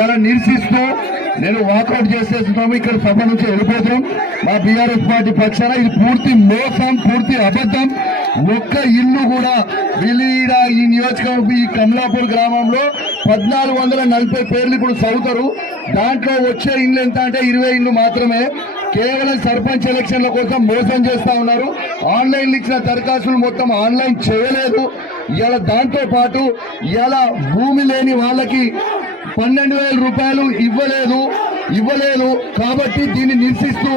ఇలా నిరసిస్తూ నేను వాకౌట్ చేసేస్తున్నాము. ఇక్కడ సభ నుంచి వెళ్ళిపోతున్నాం. మా బీఆర్ఎస్ పార్టీ పక్షాన ఇది పూర్తి మోసం, పూర్తి అబద్ధం. ఒక్క ఇల్లు కూడా విలీడ ఈ నియోజకవర్గం ఈ కమలాపూర్ గ్రామంలో 1440 పేర్లు ఇప్పుడు చదువుతారు. దాంట్లో వచ్చే ఇల్లు ఎంత అంటే 20 ఇల్లు మాత్రమే. కేవలం సర్పంచ్ ఎలక్షన్ల కోసం మోసం చేస్తా ఉన్నారు. ఆన్లైన్ ఇచ్చిన దరఖాస్తులు మొత్తం ఆన్లైన్ చేయలేదు. ఇలా దాంతో పాటు ఇలా భూమి లేని వాళ్ళకి 12,000 రూపాయలు ఇవ్వలేదు. కాబట్టి దీన్ని నిరసిస్తూ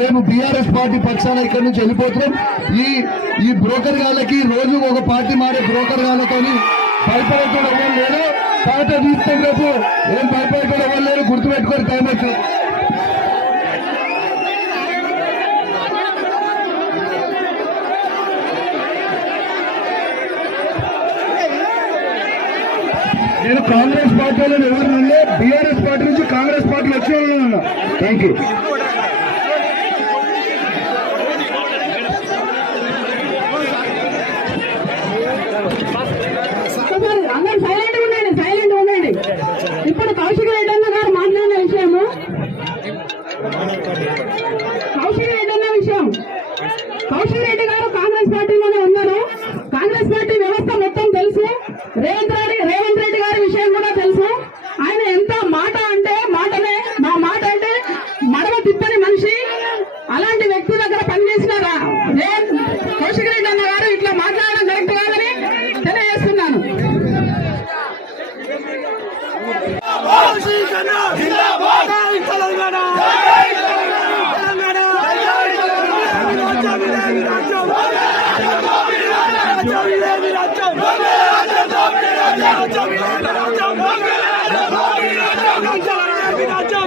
మేము బీఆర్ఎస్ పార్టీ పక్షాన ఇక్కడి నుంచి వెళ్ళిపోతున్నాం. ఈ బ్రోకర్ గాళ్ళకి రోజు ఒక పార్టీ మారే బ్రోకర్ గాళ్ళతో భయపడటం ఎవరు లేదు. పాట తీస్తాం రేపు ఏం భయపడటం ఎవరు లేరు. గుర్తుపెట్టుకొని టైం వచ్చింది. నేను కాంగ్రెస్ పార్టీలో ఎవరు నుండి బీఆర్ఎస్ పార్టీ నుంచి కాంగ్రెస్ పార్టీలో వచ్చే ఉన్నా. Thank you. అందరూ సైలెంట్ ఉండండి. ఇప్పుడు కౌశిక్ రెడ్డి అన్న గారు మాట్లాడిన విషయము కౌశిక్ రెడ్డి గారు కాంగ్రెస్ పార్టీలోనే ఉన్నారు. కాంగ్రెస్ పార్టీ వ్యవస్థ మొత్తం తెలుసు. రేవంత్ రెడ్డి గారి విషయం కూడా తెలుసు. ఆయన ఎంత మాట అంటే మాటనే, మా మాట అంటే మడవ తిప్పని మనిషి. అలాంటి వ్యక్తి దగ్గర పనిచేసినారా కౌశిక్ రెడ్డి అన్న గారు ఇట్లా మాట్లాడడం కరెక్ట్ కాదని తెలియజేస్తున్నాను. రాజ్యం